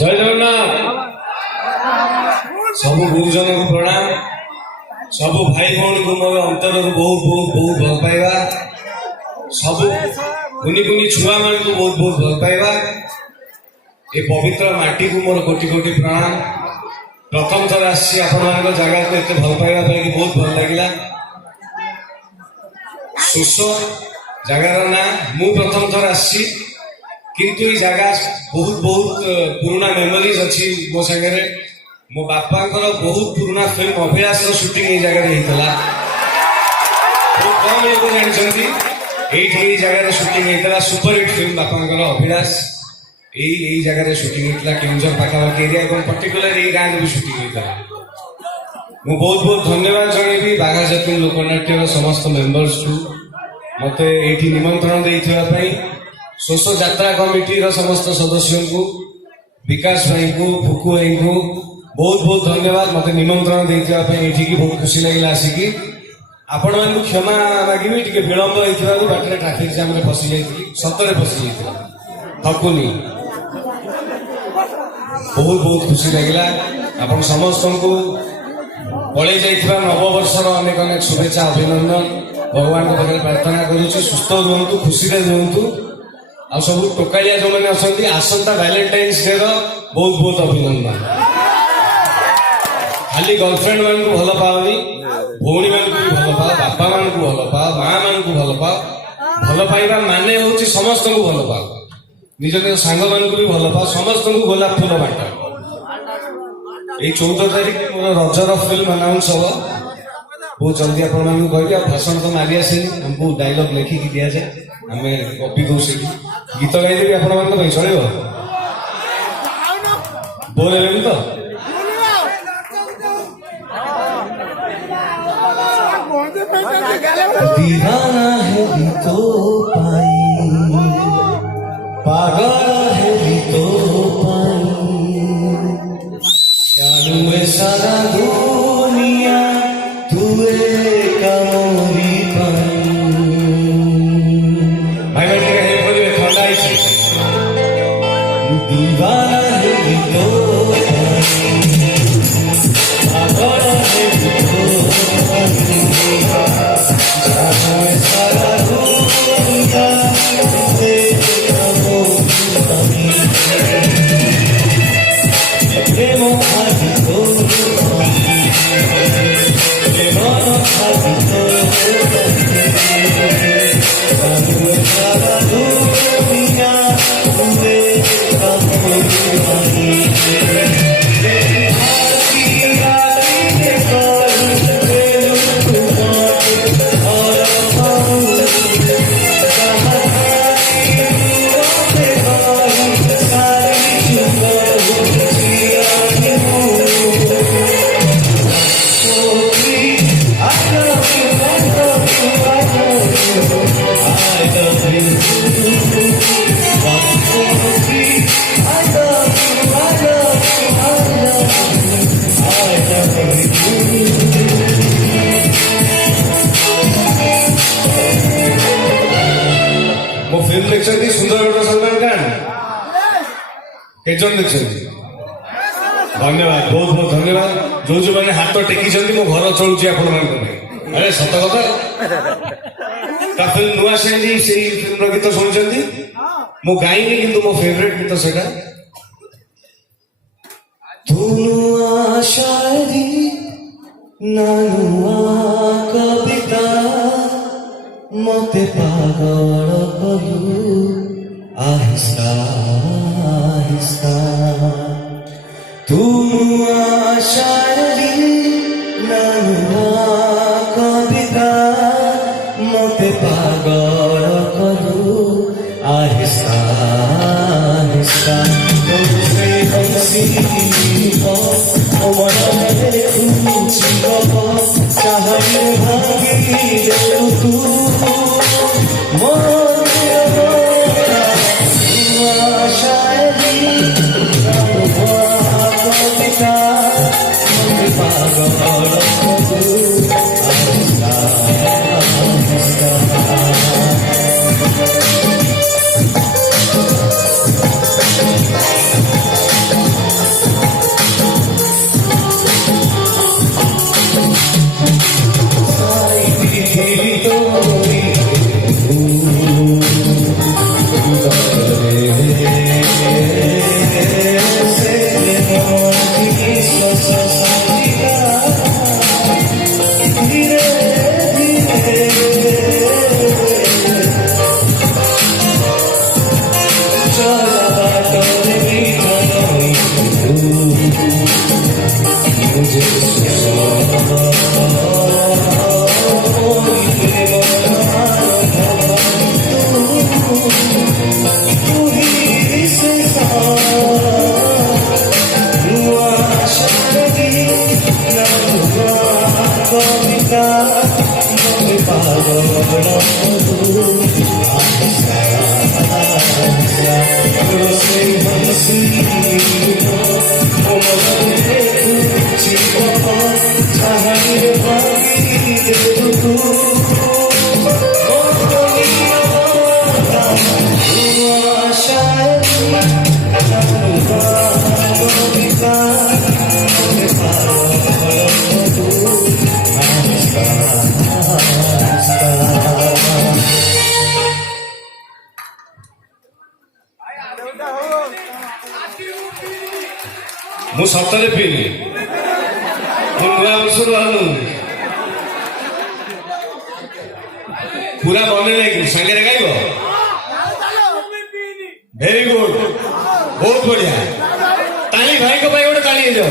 जय जगन्नाथ। सबु गुरुजन को प्रणाम। सबु भाई भौणी को मोर अंतर बहुत बहुत बहुत भल पाइबा। सबु कुनी कुनी छुआ मान को बहुत बहुत भल पाइबा। ये पवित्र माटी को मोर कोटि कोटि प्रणाम। प्रथम थर आसी आपण जगह को एत भल पाइबा पाई बहुत भल लगिला। सोस जगार ना मु प्रथम थर आसी किंतु ये जगह बहुत बहुत पुराना मेमोरीज अच्छी मो सागर मो बापा बहुत पुराना फिल्म अभिलाष शूटिंग ये जगह होता बहुत कम लोग जानते ये जगह शूटिंग होता सुपरहिट फिल्म बापा अभिलाष यही जगह शूटिंग होता केन्दुझर पाखापाखि एरिया और पर्टिकुलर ये गाँव भी शूटिंग होता मु बहुत बहुत धन्यवाद जनइबी बाघा जाति लोकनाट्य समस्त मेंबर्स को मत ये निमंत्रण देने शोष यात्रा कमिटी समस्त सदस्य को विकास भाई को फुकु भाई को बहुत बहुत धन्यवाद मत निमंत्रण देने बहुत खुशी लगे आसिकी आपण मान क्षमा मागिबी टिके विलंब होइथिबारु बाटरे ट्रैफिक जाम रे फसी जाइथि सतरे फसी जाइथि थकुनी बहुत बहुत खुशी लगिला आपण समस्त को पळे जाइथिबा नववर्षर अनेक अनेक शुभेच्छा अभिनंदन भगवान को पाखे प्रार्थना करुछि सुस्थ रुहंतु खुशी रे रुहंतु आ सब टोकालिया जो मैंने असंती आसंता वैलेंटाइन्स डे रो बहुत बहुत अभिनंदन खाली गर्लफ्रेंड मान को भल पाओनी भौणी मान को भी भल पाओ बापा मान को भल पाओ माँ मान को भल पाओ भल पाइबा माने होछि समस्त को भल पाओ निज निज सांग मान को भी भल पाओ समस्त को गोलाप फूल बांट ये 14 तारीख मोर रजर फिल्म अनाउंस हम बहुत जल्दी आप कह भाषण तो मारी आसे हमको डायलॉग लिखिकी दि जाए आम कपी दौ से गीत गाईदेवी आपण चलो बोल तो दीवाना है तो पाई पागल है तो पाई जानू में सारा दुनिया तुए कमोरी पाई भाई ठंडा दीवाना है तो पागल है तो सारा दुनिया तुए कमोरी प्रेम खाती तो प्रेम खाती तो सारा दुनिया तुए कमोरी फिल्म देखते सुंदर सलमान खान केजन देखते धन्यवाद बहुत बहुत धन्यवाद जो जो मैंने हाथ टेकी मो घर चलुची आपण अरे सत कथा फिल्म नुआ सेंजी से फिल्म गीत शुणी मु गाइनी किंतु मो फेवरेट गीत से तुनुआ शायरी नानुआ कविता मते पागल कलु आहिस्ता आहिस्ता तुनुआ शायरी नानुआ कविता मते पागल कलु आहिस्ता आहिस्ता तुमसे हंसी चाहे भागी तू शायरी कविता पागल से हंसी चाहे भागी दे तू ମୁଁ ସତରେ ପିଇନି ମୁଁ ନୂଆ ବର୍ଷରୁ ଆଣୁ ପୁରା ମନେ ନାହିଁ ସାଙ୍ଗରେ ଗାଇବ ଭେରି ଗୁଡ୍ ବହୁତ ବଢିଆ ତାଳି ଭାଇଙ୍କ ପାଇଁ ଗୋଟେ ତାଳି ହେଇଯାଉ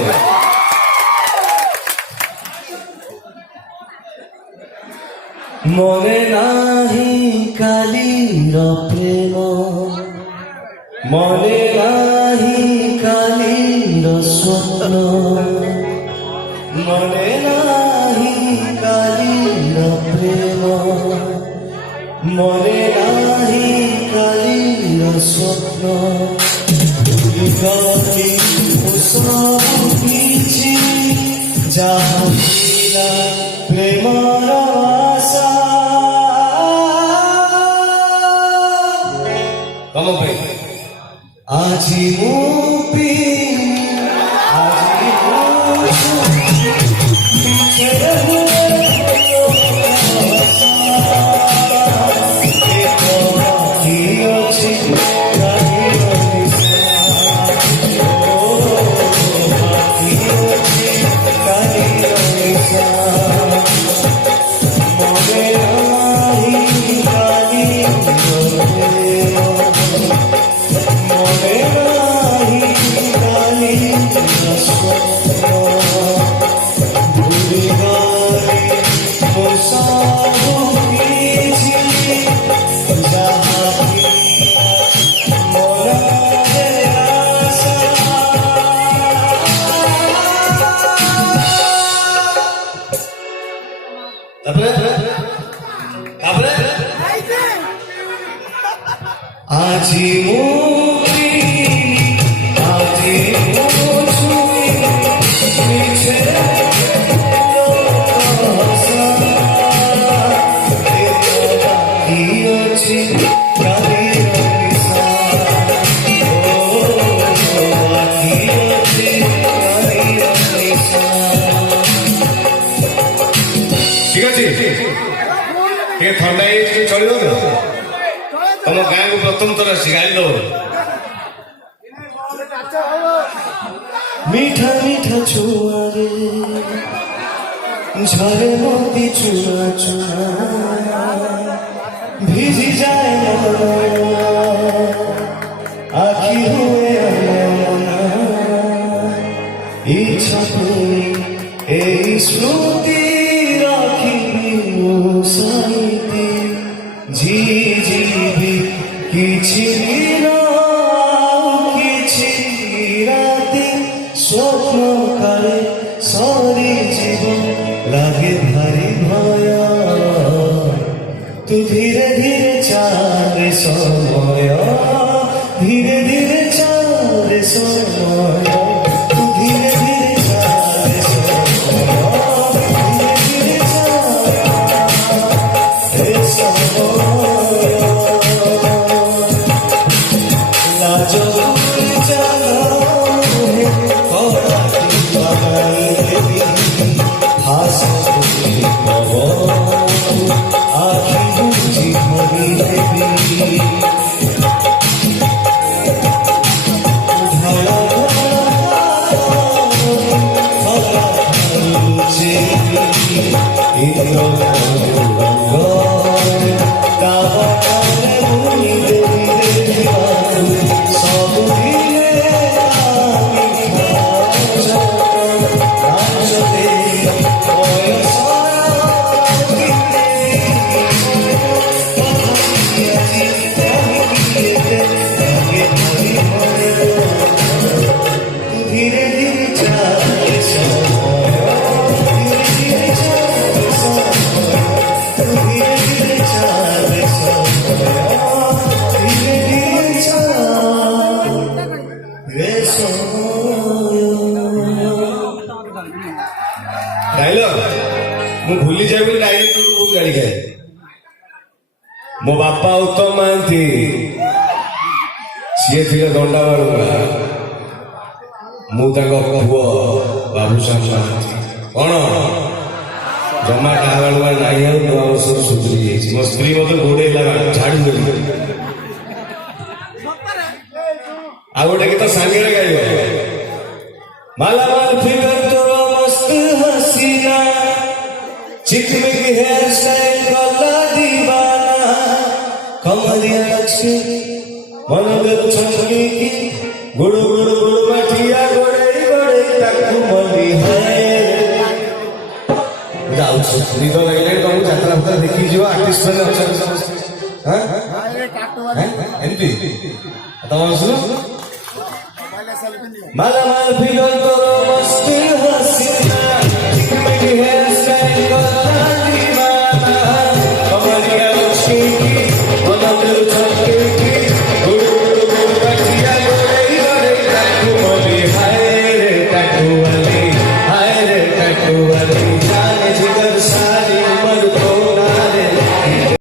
মনে নাহি কালির প্রেম মনে নাহি কালির স্বপ্ন মনে নাহি কালির প্রেম মনে নাহি কালির স্বপ্ন গতি সব কিছু যাহা ছিলা প্রেমর আশা ତମ ପାଇଁ আজি মুপি আজি আজি মুক্তি আজি মুছুমি মিছে ইয়োছি কালির নিশা ও ইয়োছি কালির নিশা ঠিক আছে ଟିକେ ଥଣ୍ଡା ହେଇଯାଇଛି ଚଳିବ ତ ତମ ଗାଁକୁ ପ୍ରଥମ ଥର ଆସି ଗାଳି ଦବ মিঠা মিঠা ছুয়ারে ঝরে মতি চুয়া চুয়া ভিজি যায় মন আখি হুয়ে মনা ইচ্ছা তুমি এই স্মৃতি রাখিবি মো সাইতে ঝিঝিবি কিছু দিন কিছু রাতে স্বপ্ন কালে সরি জীবন লাগে ভারি ভয় তু ধীরে ধীরে চালে সময় ধীরে ধীরে চালে সময় তু ধীরে ধীরে চালে সময় ধীরে ধীরে চালে সময় লাজো চালো আখি বুঝি ভরি দেবী ମୋ ବାପା ଉତ୍ତମ ମହାନ୍ତି ସିଏ ଥିଲେ ଦଣ୍ଡାବାଳୁଙ୍ଗା, ମୁଁ ତାଙ୍କ ପୁଅ ବାବୁସାନ ମହାନ୍ତି। କଣ ଜମା କାହା ବାଳୁଙ୍ଗା ନାହିଁ, ଆଉ ନୂଆ ବର୍ଷରୁ ସୁଧୁରି ଯାଇଛି। ମୋ ସ୍ତ୍ରୀ ମତେ ଘୋଡେଇଲା ଝାଡୁ ଦେଲି। ଆଉ ଗୋଟେ ଗୀତ ସାଙ୍ଗରେ ଗାଇବ। ମାଲାମାଲ ଫିଗର ତୋର ମସ୍ତ ହସିନା, ଚିକମିକ ହେୟାର ଷ୍ଟାଇଲ କଲା ଦିବାନା, କମରିଆ ଅଛି ମନରେ ଛନ୍ଦିକି, ଗୁଡୁ ଗୁଡୁ ଗୁଡୁ ମାଠିଆ ଗୋଡେଇ ଗୋଡେଇ ତାକୁ ମଲି ହେ। ଯାଉଛି ନିଦ ଲାଗିଲାଣି ତମକୁ, ଯାତ୍ରା ଫାତ୍ରା ଦେଖିକି ଯିବ, ଆର୍ଟିଷ୍ଟ ମାନେ ଅଛନ୍ତି ସମସ୍ତେ। ଏମିତି ତମ ଶୁଣ। ମାଲାମାଲ ଫିଗର ତୋର ମସ୍ତ